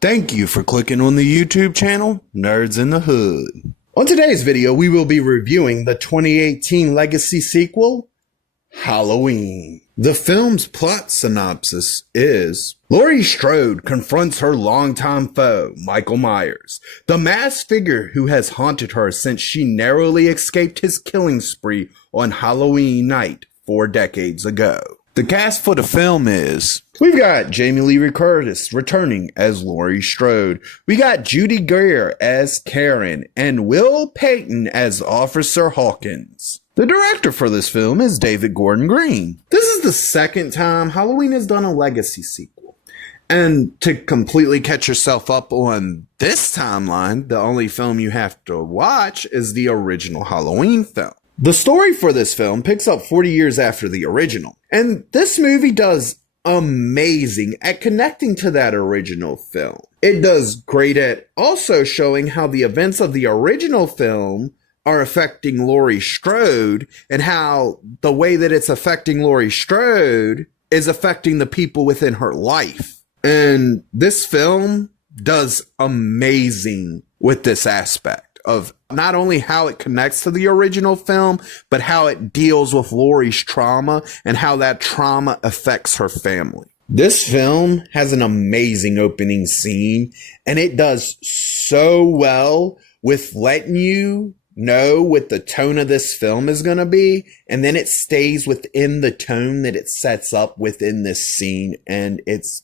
Thank you for clicking on the YouTube channel, Nerds in the Hood. On today's video, we will be reviewing the 2018 legacy sequel, Halloween. The film's plot synopsis is, Laurie Strode confronts her longtime foe, Michael Myers, the masked figure who has haunted her since she narrowly escaped his killing spree on Halloween night 4 decades ago. The cast for the film is, we've got Jamie Lee Curtis returning as Laurie Strode. We got Judy Greer as Karen and Will Payton as Officer Hawkins. The director for this film is David Gordon Green. This is the second time Halloween has done a legacy sequel. And to completely catch yourself up on this timeline, the only film you have to watch is the original Halloween film. The story for this film picks up 40 years after the original, and this movie does amazing at connecting to that original film. It does great at also showing how the events of the original film are affecting Laurie Strode, and how the way that it's affecting Laurie Strode is affecting the people within her life. And this film does amazing with this aspect of not only how it connects to the original film, but how it deals with Laurie's trauma and how that trauma affects her family. This film has an amazing opening scene, and it does so well with letting you know what the tone of this film is going to be, and then it stays within the tone that it sets up within this scene, and it's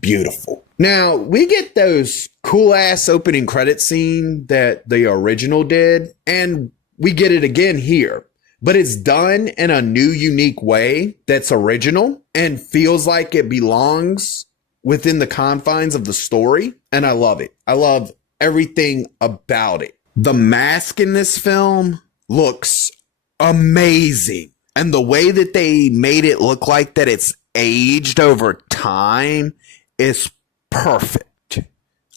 beautiful. Now, we get those cool-ass opening credit scene that the original did, and we get it again here. But it's done in a new, unique way that's original and feels like it belongs within the confines of the story, and I love it. I love everything about it. The mask in this film looks amazing, and the way that they made it look like that it's aged over time is perfect.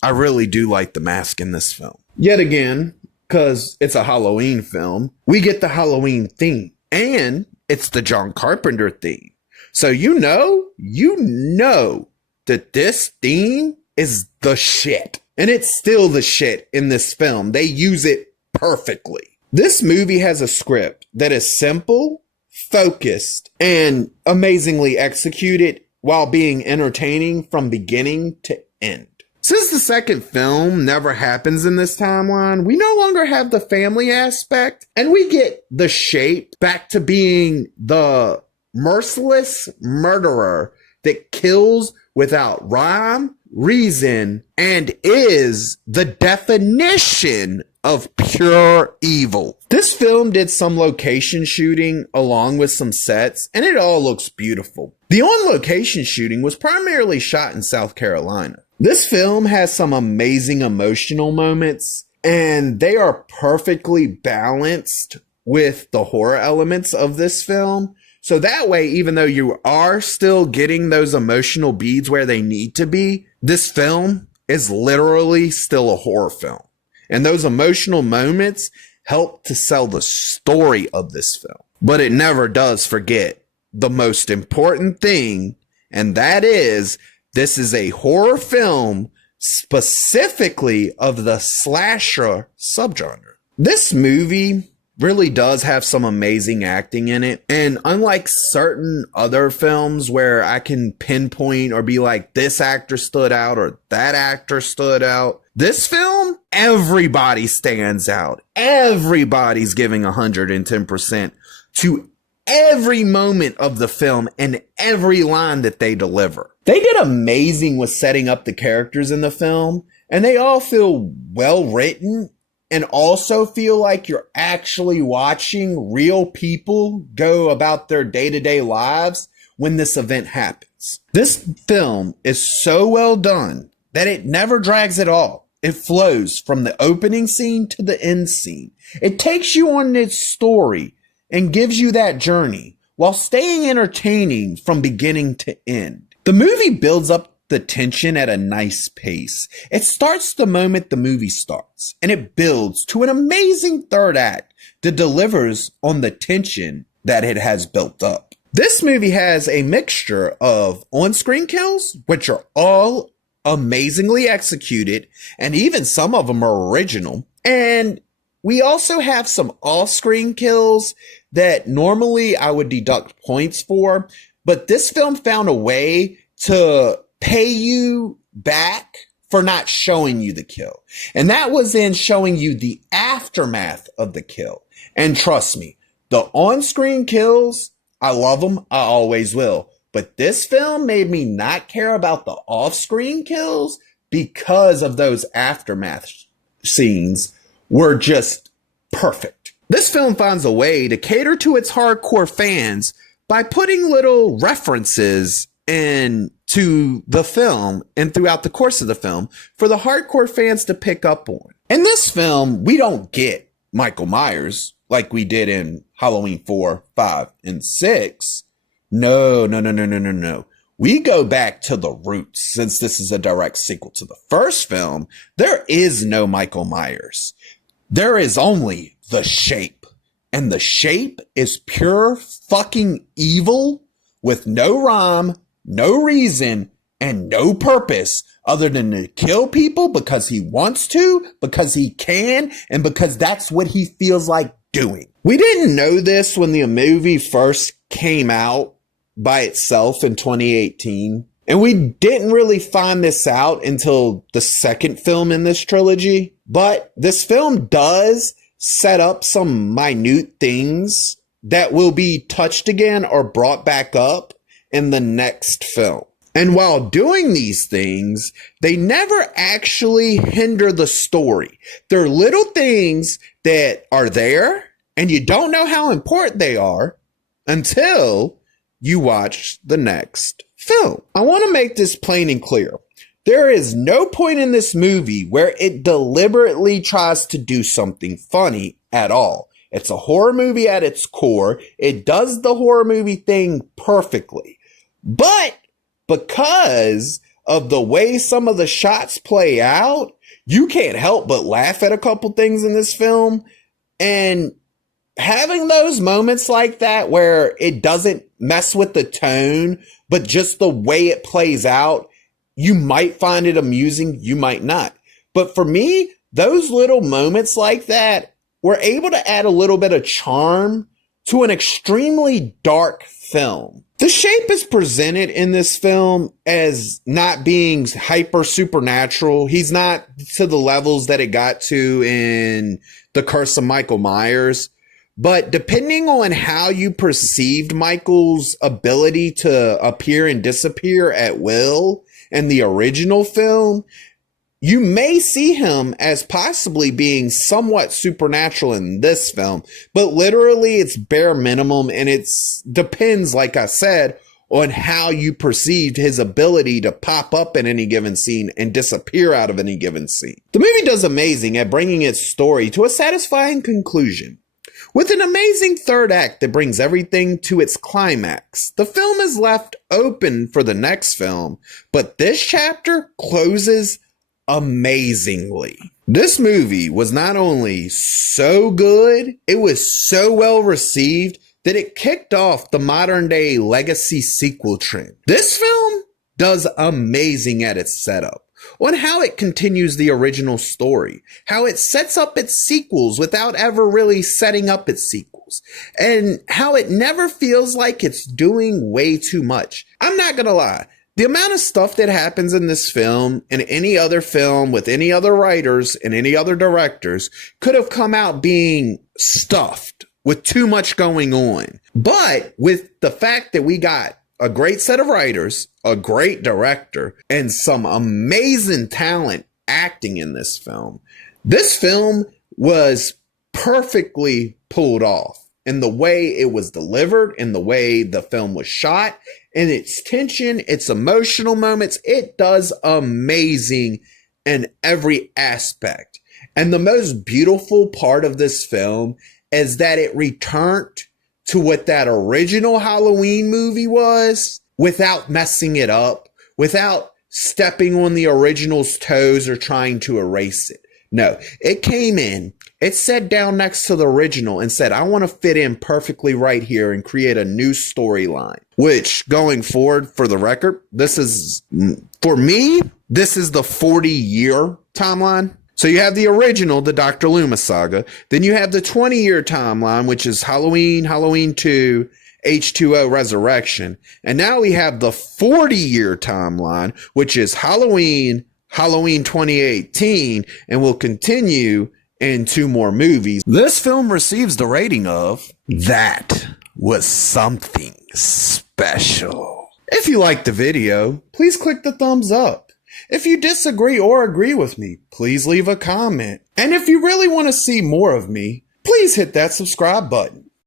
I really do like the mask in this film. Yet again, because it's a Halloween film, we get the Halloween theme, and it's the John Carpenter theme. So you know that this theme is the shit. And it's still the shit in this film. They use it perfectly. This movie has a script that is simple, focused, and amazingly executed while being entertaining from beginning to end. Since the second film never happens in this timeline, we no longer have the family aspect, and we get the Shape back to being the merciless murderer that kills without rhyme, reason, and is the definition of pure evil. This film did some location shooting along with some sets, and it all looks beautiful. The on-location shooting was primarily shot in South Carolina. This film has some amazing emotional moments, and they are perfectly balanced with the horror elements of this film. So that way, even though you are still getting those emotional beats where they need to be, this film is literally still a horror film. And those emotional moments help to sell the story of this film. But it never does forget the most important thing, and that is, this is a horror film specifically of the slasher subgenre. This movie really does have some amazing acting in it. And unlike certain other films where I can pinpoint or be like, this actor stood out or that actor stood out, this film, everybody stands out. Everybody's giving 110% to every moment of the film and every line that they deliver. They did amazing with setting up the characters in the film, and they all feel well written and also feel like you're actually watching real people go about their day-to-day lives when this event happens. This film is so well done that it never drags at all. It flows from the opening scene to the end scene. It takes you on its story and gives you that journey while staying entertaining from beginning to end. The movie builds up the tension at a nice pace. It starts the moment the movie starts, and it builds to an amazing third act that delivers on the tension that it has built up. This movie has a mixture of on-screen kills, which are all amazingly executed, and even some of them are original. And we also have some off-screen kills that normally I would deduct points for, but this film found a way to pay you back for not showing you the kill. And that was in showing you the aftermath of the kill. And trust me, the on-screen kills, I love them, I always will. But this film made me not care about the off-screen kills because of those aftermath scenes were just perfect. This film finds a way to cater to its hardcore fans by putting little references into the film and throughout the course of the film for the hardcore fans to pick up on. In this film, we don't get Michael Myers like we did in Halloween 4, 5, and 6. No. We go back to the roots. Since this is a direct sequel to the first film, there is no Michael Myers. There is only the Shape. And the Shape is pure fucking evil with no rhyme, no reason, and no purpose other than to kill people because he wants to, because he can, and because that's what he feels like doing. We didn't know this when the movie first came out by itself in 2018. And we didn't really find this out until the second film in this trilogy. But this film does set up some minute things that will be touched again or brought back up in the next film. And while doing these things, they never actually hinder the story. They're little things that are there and you don't know how important they are until you watch the next film. I want to make this plain and clear. There is no point in this movie where it deliberately tries to do something funny at all. It's a horror movie at its core. It does the horror movie thing perfectly. But because of the way some of the shots play out, you can't help but laugh at a couple things in this film. And having those moments like that where it doesn't mess with the tone, but just the way it plays out, you might find it amusing, you might not. But for me, those little moments like that were able to add a little bit of charm to an extremely dark film. The Shape is presented in this film as not being hyper supernatural. He's not to the levels that it got to in The Curse of Michael Myers. But depending on how you perceived Michael's ability to appear and disappear at will in the original film, you may see him as possibly being somewhat supernatural in this film, but literally it's bare minimum, and it's depends, like I said, on how you perceived his ability to pop up in any given scene and disappear out of any given scene. The movie does amazing at bringing its story to a satisfying conclusion. With an amazing third act that brings everything to its climax, the film is left open for the next film, but this chapter closes amazingly. This movie was not only so good, it was so well received that it kicked off the modern day legacy sequel trend. This film does amazing at its setup, on how it continues the original story, how it sets up its sequels without ever really setting up its sequels, and how it never feels like it's doing way too much. I'm not gonna lie. The amount of stuff that happens in this film and any other film with any other writers and any other directors could have come out being stuffed with too much going on. But with the fact that we got a great set of writers, a great director, and some amazing talent acting in this film was perfectly pulled off. In the way it was delivered, in the way the film was shot, in its tension, its emotional moments, it does amazing in every aspect. And the most beautiful part of this film is that it returned to what that original Halloween movie was without messing it up, without stepping on the original's toes or trying to erase it. No, it came in, it sat down next to the original and said, I want to fit in perfectly right here and create a new storyline, which going forward, for the record, this is, for me, This is the 40-year timeline. So you have the original, the Dr. Loomis saga. Then you have the 20-year timeline, which is Halloween, Halloween 2, H2O Resurrection. And now we have the 40-year timeline, which is Halloween, Halloween 2018, and will continue in 2 more movies. This film receives the rating of "That was something special." If you liked the video, please click the thumbs up. If you disagree or agree with me, please leave a comment. And if you really want to see more of me, please hit that subscribe button.